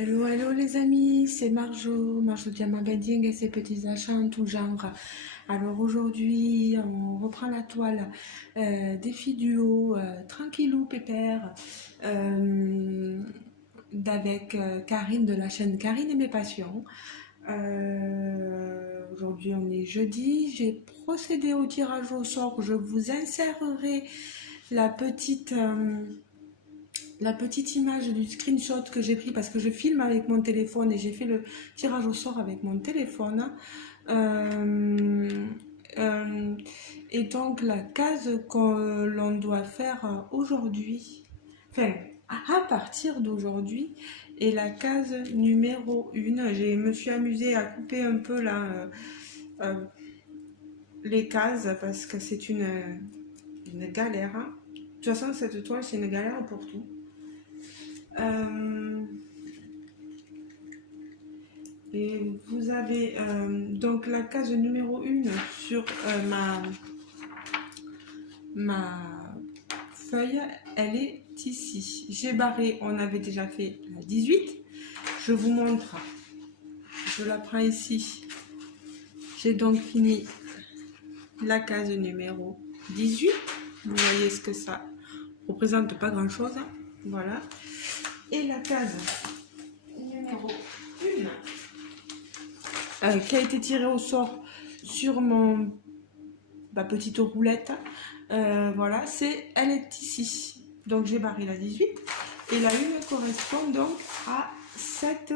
Hello, hello les amis, c'est Marjo Diamant Bedding et ses petits achats en tout genre. Alors aujourd'hui, on reprend la toile défi duo tranquillou pépère d'avec Karine de la chaîne Karine et mes passions. Aujourd'hui on est jeudi, j'ai procédé au tirage au sort, je vous insérerai la petite image du screenshot que j'ai pris parce que je filme avec mon téléphone et j'ai fait le tirage au sort avec mon téléphone. Et donc la case que l'on doit faire aujourd'hui, enfin à partir d'aujourd'hui, est la case numéro 1. Je me suis amusée à couper un peu là les cases parce que c'est une galère. Hein. De toute façon, cette toile, c'est une galère pour tout. Et vous avez donc la case numéro 1 sur ma feuille, elle est ici. J'ai barré, on avait déjà fait la 18. Je vous montre, je la prends ici. J'ai donc fini la case numéro 18. Vous voyez ce que ça représente, pas grand chose. Hein. Voilà. Et la case numéro 1 qui a été tirée au sort sur ma petite roulette. Voilà, elle est ici. Donc j'ai barré la 18 et la 1 correspond donc à cette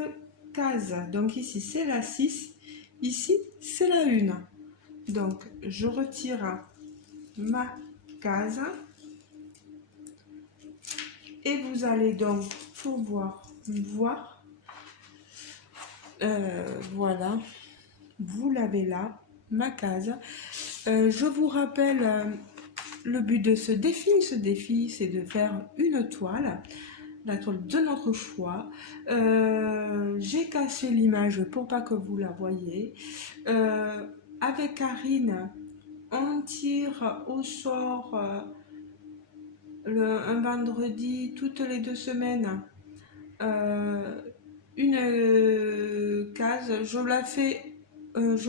case. Donc ici c'est la 6, ici c'est la 1. Donc je retire ma case et vous allez donc pouvoir voir. Voilà, vous l'avez là, ma case. Je vous rappelle le but de ce défi. Ce défi, c'est de faire une toile, la toile de notre choix. J'ai caché l'image pour pas que vous la voyez. Avec Karine, on tire au sort un vendredi toutes les 2 semaines une case. Je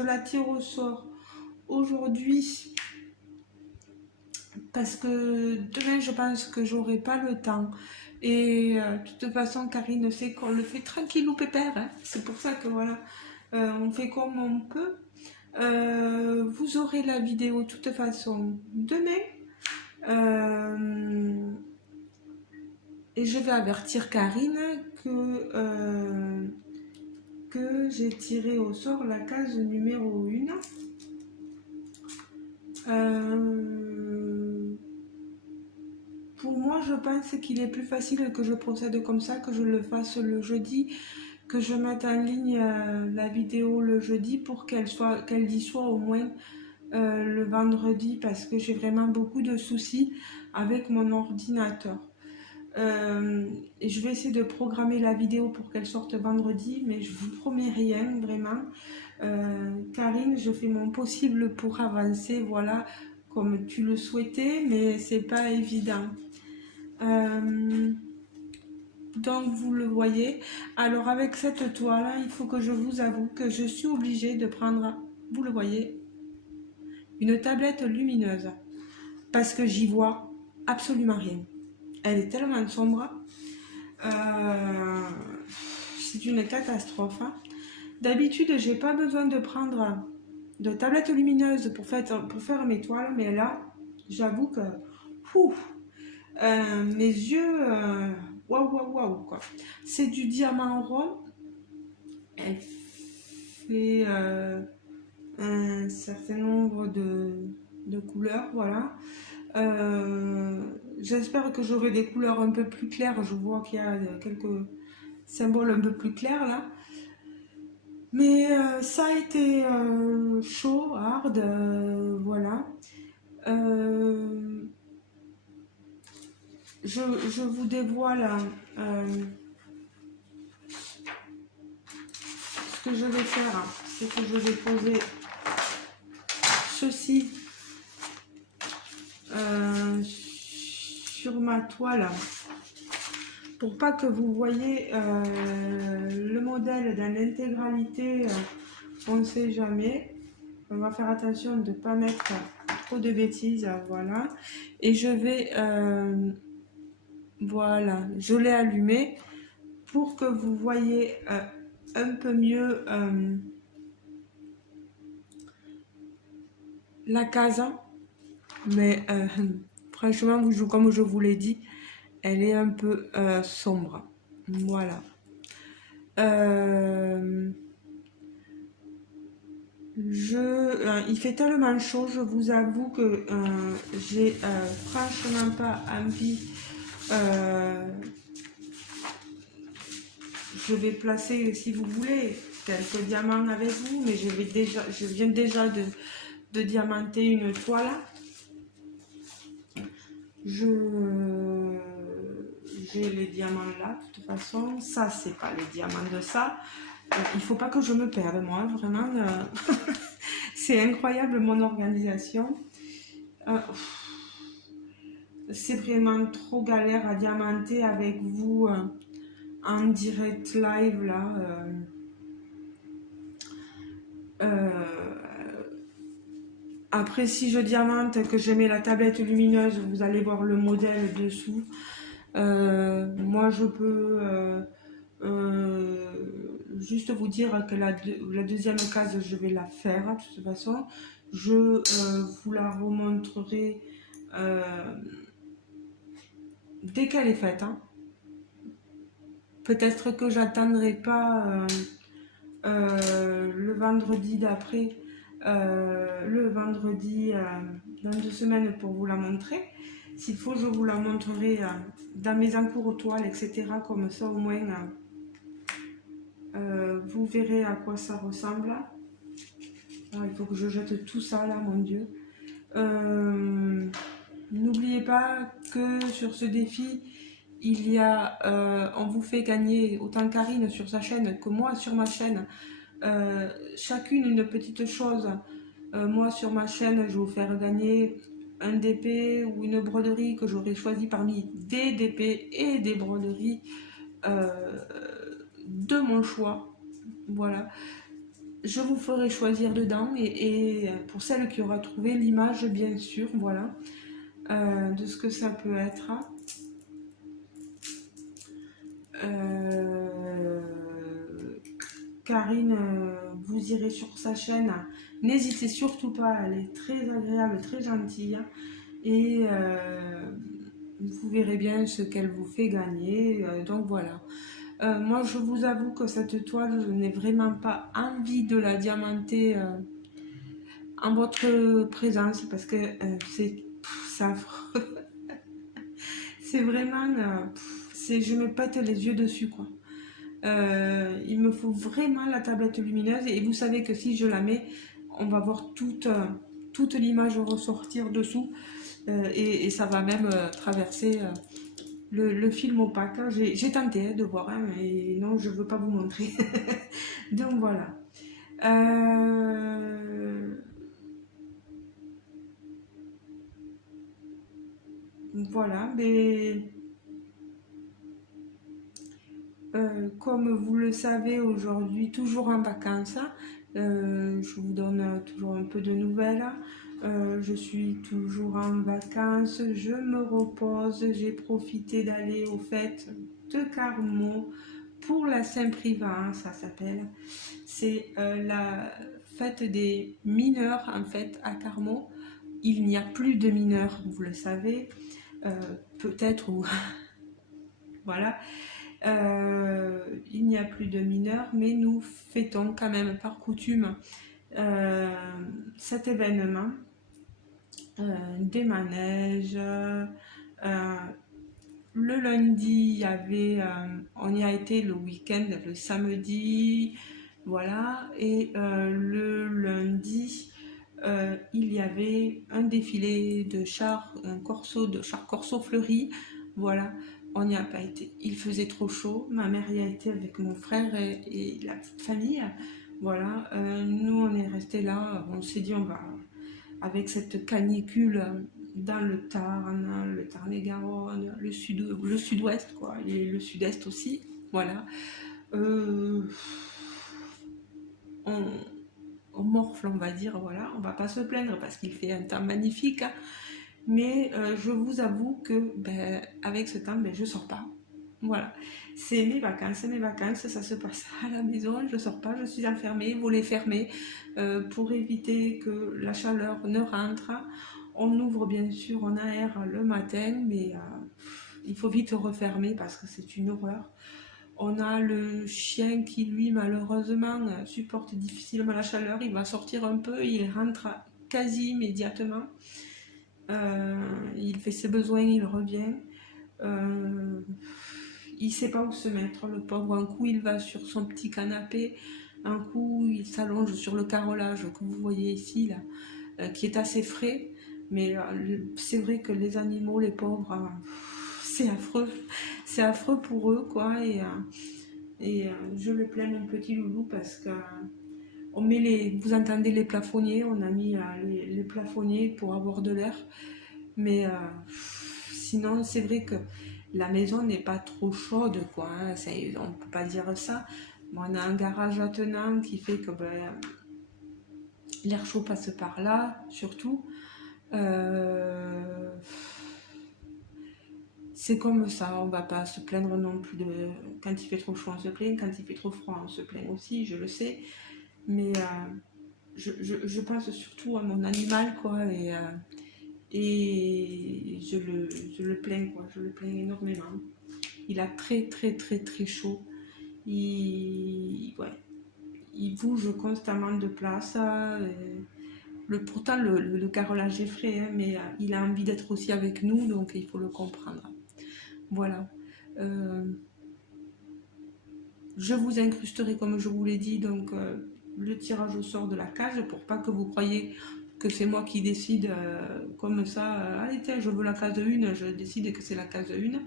la tire au sort aujourd'hui parce que demain je pense que j'aurai pas le temps et de toute façon Karine sait qu'on le fait tranquillou pépère, hein. C'est pour ça que voilà, on fait comme on peut. Vous aurez la vidéo de toute façon demain et je vais avertir Karine que j'ai tiré au sort la case numéro 1. Pour moi, je pense qu'il est plus facile que je procède comme ça, que je le fasse le jeudi, que je mette en ligne la vidéo le jeudi pour qu'elle y soit au moins le vendredi, parce que j'ai vraiment beaucoup de soucis avec mon ordinateur. Et je vais essayer de programmer la vidéo pour qu'elle sorte vendredi, mais je vous promets rien, vraiment. Karine, je fais mon possible pour avancer, voilà, comme tu le souhaitais, mais c'est pas évident. Donc vous le voyez. Alors avec cette toile, il faut que je vous avoue que je suis obligée de prendre, vous le voyez, une tablette lumineuse parce que j'y vois absolument rien. Elle est tellement sombre, c'est une catastrophe. Hein. D'habitude, j'ai pas besoin de prendre de tablette lumineuse pour faire mes toiles, mais là, j'avoue que mes yeux, waouh quoi. C'est du diamant rond. Elle fait un certain nombre de couleurs, voilà. J'espère que j'aurai des couleurs un peu plus claires. Je vois qu'il y a quelques symboles un peu plus clairs là. Mais ça a été chaud, hard, voilà. Je vous dévoile ce que je vais faire, c'est que je vais poser ceci sur ma toile pour pas que vous voyez le modèle dans l'intégralité, on ne sait jamais. On va faire attention de ne pas mettre trop de bêtises, voilà. Et je vais, voilà, je l'ai allumé pour que vous voyez un peu mieux la casa. Mais franchement, comme je vous l'ai dit, elle est un peu sombre. Voilà. Il fait tellement chaud, je vous avoue que j'ai franchement pas envie. Je vais placer, si vous voulez, quelques diamants avec vous, mais je viens déjà de diamanter une toile. J'ai les diamants là, de toute façon. Ça, c'est pas les diamants de ça. Il faut pas que je me perde, moi, vraiment. C'est incroyable mon organisation. C'est vraiment trop galère à diamanter avec vous en direct live là. Après, si je diamante, que je mets la tablette lumineuse, vous allez voir le modèle dessous. Moi, je peux juste vous dire que la deuxième case, je vais la faire de toute façon. Je vous la remontrerai dès qu'elle est faite. Hein. Peut-être que j'attendrai pas le vendredi d'après, le vendredi dans 2 semaines pour vous la montrer. S'il faut, je vous la montrerai dans mes encours toiles, etc. Comme ça, au moins, vous verrez à quoi ça ressemble. Alors, il faut que je jette tout ça là, mon Dieu. N'oubliez pas que sur ce défi, il y a, on vous fait gagner autant Karine sur sa chaîne que moi sur ma chaîne. Chacune une petite chose. Moi sur ma chaîne, je vais vous faire gagner un DP ou une broderie que j'aurais choisi parmi des DP et des broderies de mon choix. Voilà. Je vous ferai choisir dedans et pour celle qui aura trouvé l'image, bien sûr, voilà, de ce que ça peut être. Karine, vous irez sur sa chaîne. N'hésitez surtout pas, elle est très agréable, très gentille. Et vous verrez bien ce qu'elle vous fait gagner. Donc voilà. Moi, je vous avoue que cette toile, je n'ai vraiment pas envie de la diamanter en votre présence parce que c'est affreux. C'est vraiment... je me pète les yeux dessus, quoi. Il me faut vraiment la tablette lumineuse et vous savez que si je la mets, on va voir toute l'image ressortir dessous et ça va même traverser le film opaque. J'ai tenté de voir, hein, mais non, je ne veux pas vous montrer. Donc voilà. Voilà, mais comme vous le savez aujourd'hui, toujours en vacances, je vous donne toujours un peu de nouvelles. Je suis toujours en vacances, je me repose, j'ai profité d'aller aux fêtes de Carmo pour la Saint-Privat, ça s'appelle. C'est la fête des mineurs en fait à Carmo. Il n'y a plus de mineurs, vous le savez, peut-être ou voilà. Il n'y a plus de mineurs, mais nous fêtons quand même par coutume cet événement. Des manèges. Le lundi, il y avait, on y a été le week-end, le samedi, voilà. Et le lundi, il y avait un défilé de chars, un corso de chars corso fleuris, voilà. On n'y a pas été. Il faisait trop chaud. Ma mère y a été avec mon frère et la petite famille. Voilà. Nous, on est resté là. On s'est dit, on va, avec cette canicule, dans le Tarn, le Tarn-et-Garonne, le sud-ouest, quoi, et le sud-est aussi. Voilà. On, on morfle, on va dire, voilà. On va pas se plaindre parce qu'il fait un temps magnifique. Hein. Mais je vous avoue que ben, avec ce temps, ben, je sors pas. Voilà. C'est mes vacances, ça se passe à la maison, je sors pas, je suis enfermée, volet fermé, pour éviter que la chaleur ne rentre. On ouvre bien sûr, on aère le matin, mais il faut vite refermer parce que c'est une horreur. On a le chien qui, lui, malheureusement, supporte difficilement la chaleur. Il va sortir un peu, il rentre quasi immédiatement. Il fait ses besoins, il revient. Il ne sait pas où se mettre, le pauvre. Un coup, il va sur son petit canapé. Un coup, il s'allonge sur le carrelage que vous voyez ici, là, qui est assez frais. Mais c'est vrai que les animaux, les pauvres, c'est affreux. C'est affreux pour eux, quoi. Et je le plains, mon petit loulou, parce que on met vous entendez les plafonniers, on a mis les plafonniers pour avoir de l'air. Mais sinon, c'est vrai que la maison n'est pas trop chaude, quoi. Hein. On ne peut pas dire ça. Bon, on a un garage attenant qui fait que ben, l'air chaud passe par là, surtout. C'est comme ça, on ne va pas se plaindre non plus de quand il fait trop chaud, on se plaint, quand il fait trop froid, on se plaint aussi, je le sais. Mais je pense surtout à mon animal, quoi, et je le plains, quoi, je le plains énormément. Il a très très très très chaud. Ouais, il bouge constamment de place. Pourtant, le carrelage est frais, hein, mais il a envie d'être aussi avec nous, donc il faut le comprendre. Voilà. Je vous incrusterai, comme je vous l'ai dit, donc le tirage au sort de la case pour pas que vous croyiez que c'est moi qui décide comme ça. Allez, tiens, je veux la case 1, je décide que c'est la case 1.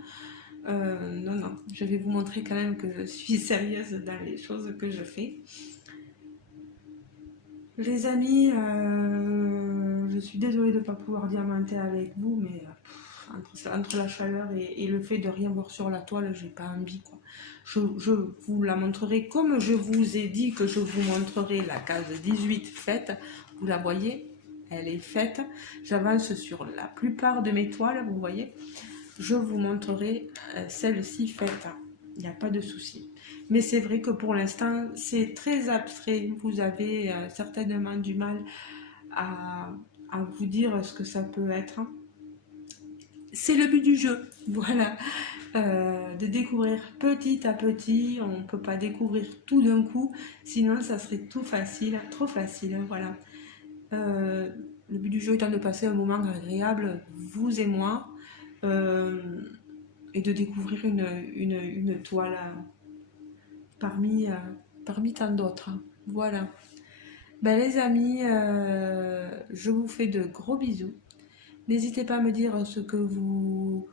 Non, non, je vais vous montrer quand même que je suis sérieuse dans les choses que je fais. Les amis, je suis désolée de ne pas pouvoir diamanter avec vous, mais entre la chaleur et le fait de rien voir sur la toile, j'ai pas envie, quoi. Je vous la montrerai comme je vous ai dit que je vous montrerai la case 18 faite. Vous la voyez, elle est faite. J'avance sur la plupart de mes toiles, vous voyez. Je vous montrerai celle-ci faite. Il n'y a pas de souci. Mais c'est vrai que pour l'instant, c'est très abstrait. Vous avez certainement du mal à vous dire ce que ça peut être. C'est le but du jeu, voilà. De découvrir petit à petit. On ne peut pas découvrir tout d'un coup, sinon ça serait tout facile, trop facile, voilà. Le but du jeu étant de passer un moment agréable, vous et moi, et de découvrir une toile parmi tant d'autres. Voilà. Ben, les amis, je vous fais de gros bisous. N'hésitez pas à me dire ce que vous...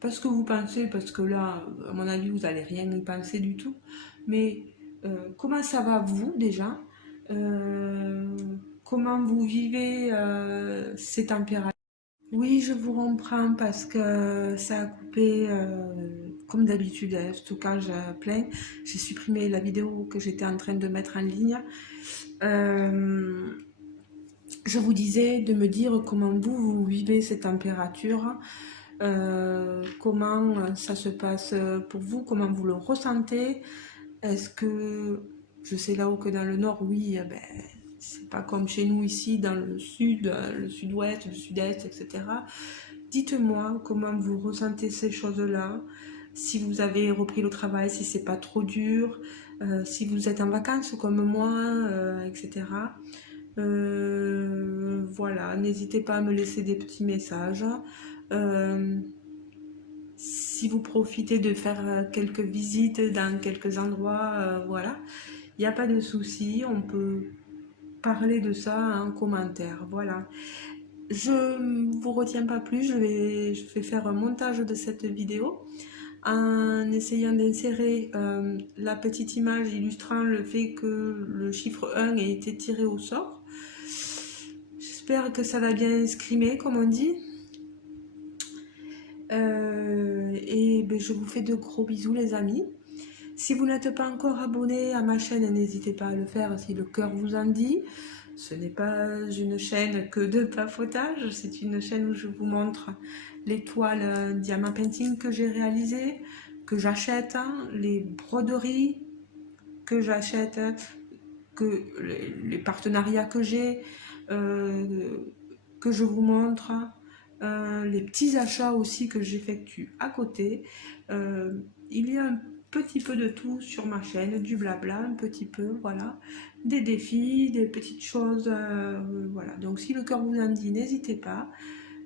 pas ce que vous pensez, parce que là, à mon avis, vous n'allez rien y penser du tout. Mais comment ça va vous déjà comment vous vivez ces températures? Oui, je vous reprends parce que ça a coupé comme d'habitude, stockage plein. J'ai supprimé la vidéo que j'étais en train de mettre en ligne. Je vous disais de me dire comment vous vivez ces températures, comment ça se passe pour vous, comment vous le ressentez. Est-ce que, je sais là-haut que dans le nord, oui, ben, c'est pas comme chez nous ici, dans le sud, le sud-ouest, le sud-est, etc. Dites-moi comment vous ressentez ces choses-là, si vous avez repris le travail, si c'est pas trop dur, si vous êtes en vacances comme moi, etc. Voilà, n'hésitez pas à me laisser des petits messages. Si vous profitez de faire quelques visites dans quelques endroits, voilà, il n'y a pas de souci, on peut parler de ça en commentaire. Voilà. Je ne vous retiens pas plus, je vais faire un montage de cette vidéo en essayant d'insérer la petite image illustrant le fait que le chiffre 1 ait été tiré au sort. J'espère que ça va bien scrimer, comme on dit. Et ben, je vous fais de gros bisous, les amis. Si vous n'êtes pas encore abonné à ma chaîne, n'hésitez pas à le faire si le cœur vous en dit. Ce n'est pas une chaîne que de papotage, c'est une chaîne où je vous montre les toiles diamant painting que j'ai réalisées, que j'achète, les broderies que j'achète, que les partenariats que j'ai, que je vous montre, les petits achats aussi que j'effectue à côté. Il y a un petit peu de tout sur ma chaîne, du blabla, un petit peu, voilà, des défis, des petites choses, voilà. Donc si le cœur vous en dit, n'hésitez pas.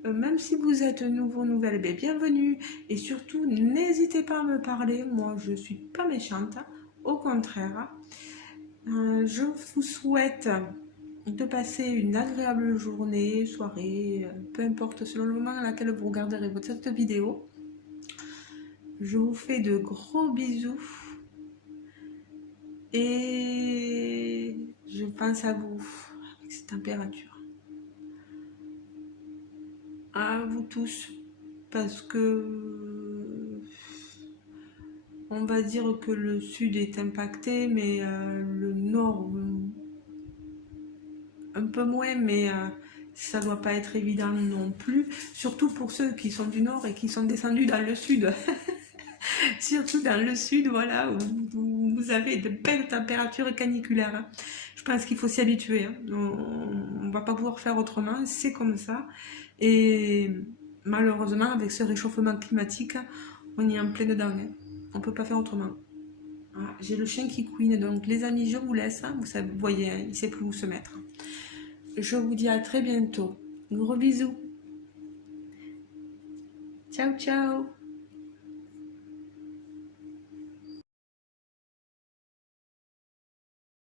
Même si vous êtes nouveau, nouvelle, ben, bienvenue. Et surtout, n'hésitez pas à me parler. Moi, je suis pas méchante, au contraire. Je vous souhaite de passer une agréable journée, soirée, peu importe selon le moment à laquelle vous regarderez cette vidéo. Je vous fais de gros bisous et je pense à vous avec cette température. À vous tous, parce que on va dire que le sud est impacté, mais le nord un peu moins, mais ça doit pas être évident non plus, surtout pour ceux qui sont du nord et qui sont descendus dans le sud. Surtout dans le sud, voilà, où vous avez de belles températures caniculaires. Je pense qu'il faut s'y habituer. On ne va pas pouvoir faire autrement, c'est comme ça. Et malheureusement, avec ce réchauffement climatique, on y est en plein dedans. On ne peut pas faire autrement. Voilà, j'ai le chien qui couine, donc les amis, je vous laisse. Vous savez, vous voyez, il ne sait plus où se mettre. Je vous dis à très bientôt. Gros bisous. Ciao, ciao.